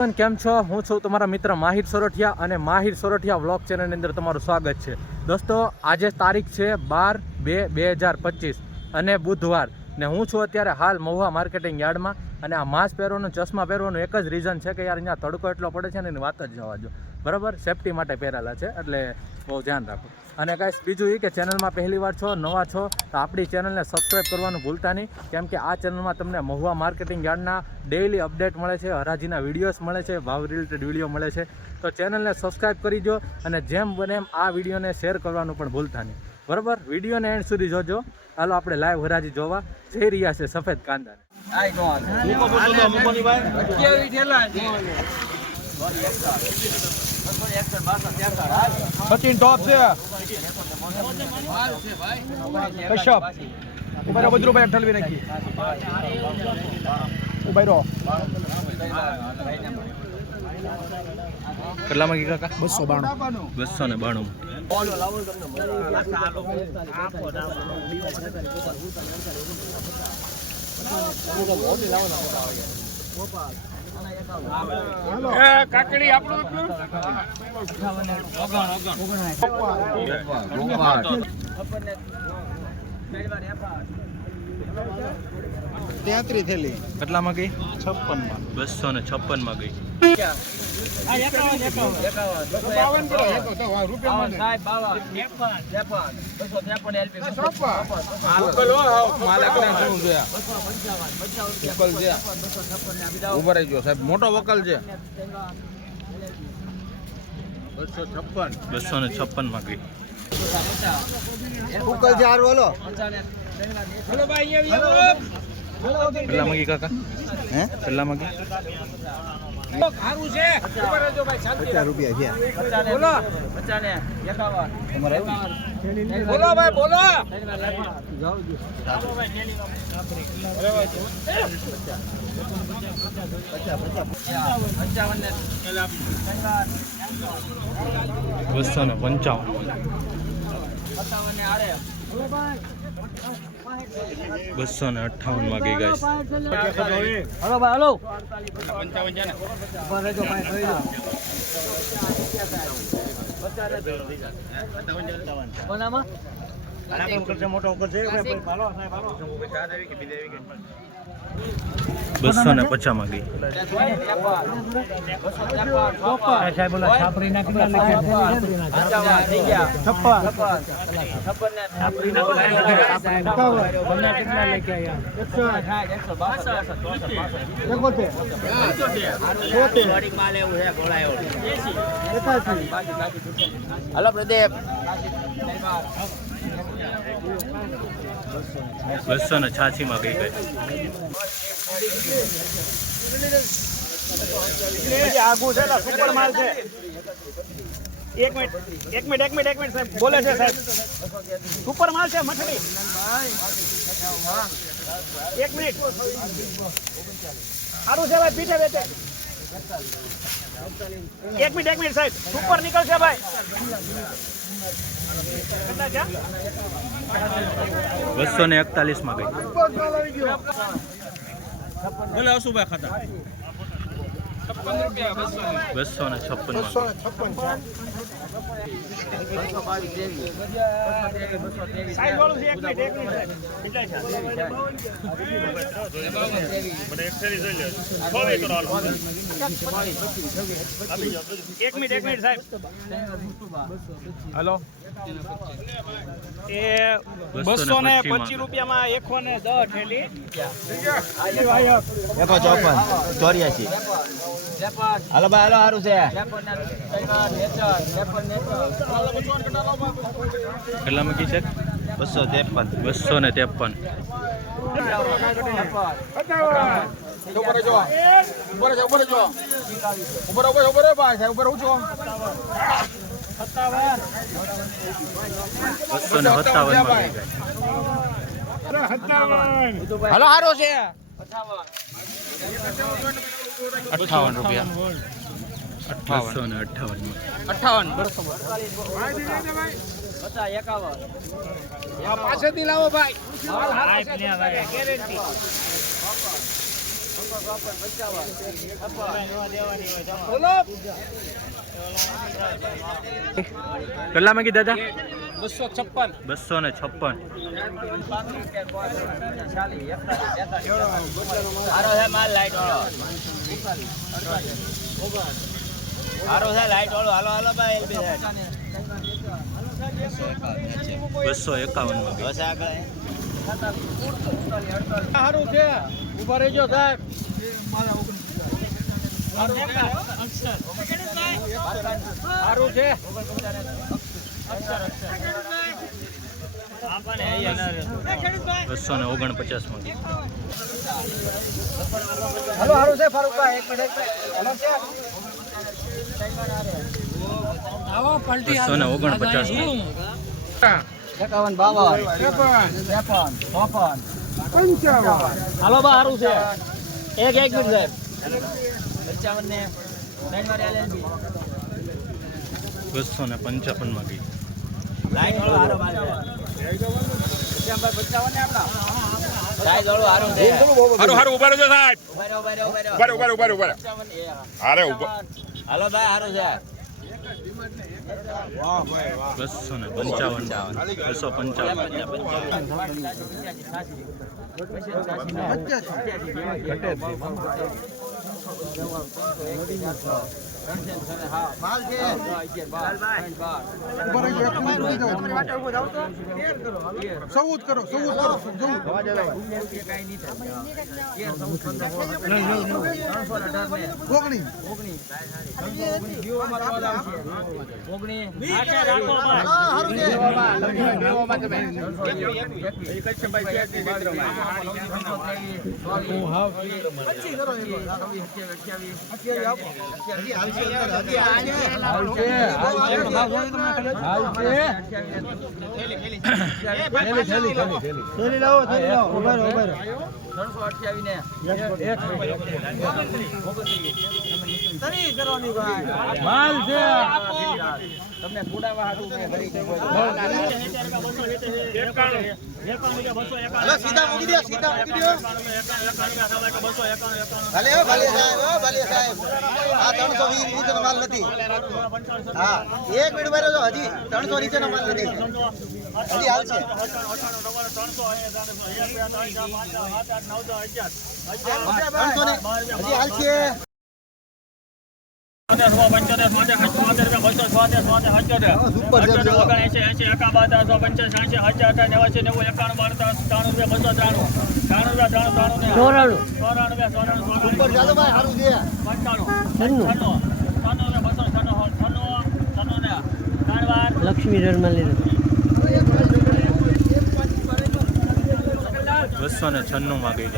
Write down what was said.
કેમ છો? હું છું તમારા મિત્ર માહિર સોરઠિયા અને માહિર સોરઠિયા વ્લોગ ચેનલની અંદર તમારું સ્વાગત છે. દોસ્તો, આજે તારીખ છે 12/2/2025 અને બુધવાર ને હું છું અત્યારે હાલ મહુવા માર્કેટિંગ યાર્ડમાં. અને આ માસ્ક પહેરવાનું, ચશ્મા પહેરવાનું એક જ રીઝન છે કે યાર અહીંયા તડકો એટલો પડે છે ને એની વાત જ જવા દો. બરાબર, સેફટી માટે પહેરેલા છે એટલે બહુ ધ્યાન રાખો. અને ગાઈસ, બીજું એ કે ચેનલમાં પહેલી વાર છો, નવા છો તો આપણી ચેનલને સબસ્ક્રાઈબ કરવાનું ભૂલતા નહીં, કેમ કે આ ચેનલમાં તમને મહુવા માર્કેટિંગ યાર્ડના ડેઇલી અપડેટ મળે છે, હરાજીના વિડીયોઝ મળે છે, ભાવ રિલેટેડ વિડીયો મળે છે. તો ચેનલને સબસ્ક્રાઈબ કરી દો અને જેમ બને એમ આ વિડીયોને શેર કરવાનું પણ ભૂલતા નહીં. બરાબર, વિડીયોને એન્ડ સુધી જોજો. હાલો આપણે લાઈવ હરાજી જોવા જઈ રહ્યા છે સફેદ કાંદા. સચિન ટોપ છે. કશ્યપ ઉભા રહો, વજ્રુભાઈ ઠલવી નાખી. ઉભા રહો. કેટલામાં ગઈ કાકા? 292. 292. કાકડી આપણું 33 થેલી. કેટલામાં ગઈ? 56 256 ગઈ. મોટો વકલ છે. 256 માં ગઈ. વકલ છે. હારું હાલો. કેટલામાં ગઈ કાકા? હે? કેટલામાં ગઈ? સારું છે. 50 રૂપિયા છે. બોલો. 51. તમારે બોલો ભાઈ, બોલો. બસો ને 55. 258 માં ગઈ ગાઈસ. હલો ભાઈ, હલો. 250 માં ગઈ. હલો પ્રદીપ. 286 માં ગઈ ગાઈસ. આગુ છે, સુપર માલ છે. એક મિનિટ સાહેબ બોલે છે સાહેબ. સુપર માલ છે મઠડી. એક મિનિટ. સારું છે ભાઈ, પીઠે વેચે. એક મિનિટ સાહેબ, સુપર નીકળશે ભાઈ. 241 માં ગઈ. બોલે અશુભાઈ ખાતા 256 માં સાઈડ વાળું છે. એક મિનિટ સાહેબ. હલો. એ 225 રૂપિયામાં 110 ઠેલી. 154 હાલો ભાઈ, હાલો. સારું છે. કેટલામાં ગઈ છે? 253. હલો, સારું છે. 58 રૂપિયા. પાસેથી લાવો ભાઈ. કેટલા માંગી દાદા? 256. 256. હારો છે માલ લાઈટ વાળો. હારો છે લાઈટ વાળો. હાલો હાલો ભાઈ એલબી સાહેબ. 251 માં બસ આગળ. સારું છે, ઉભા રહેજો સાહેબ. સારું છે. આપણને અહીંયા ના રહેતો. 249 માં હાલો સારું છે ફારૂકભાઈ, એક મિનિટ. હાલો છે. 249 હાલો બા સારું છે. એક મિનિટ સાહેબ. 55 ને 3 વાર એલબી. 255 માં ગઈ. લાઈટ વાળો હારો માલ છે. 55 ને આપડા. સાઈઝ વાળો હારો છે. હારું ઉભા રહેજો સાહેબ. ઉભા રહો, ઉભા રહો, ઉભા રહો. ઉભા રહો. 55 એ હા. અરે ઉભા. હાલો ભાઈ હારો છે. માલ છે. તમને પુડાવા હાટું છે ભરી દે. સીધા મૂકી દો, સીધા મૂકી દો. ભલે હો, ભલે સાહેબ, હો, ભલે સાહેબ. આ 320 નીચેનો માલ નથી. હા, 1 મિનિટ ઉભા રહેજો. હજી 300 નીચેનો માલ નથી. હજી હાલ છે. 300 ની હજી હાલ છે. ઉપર ચાલો ભાઈ, સારું છે. લક્ષ્મી ધર્મ લીધો 296 માં ગઈ.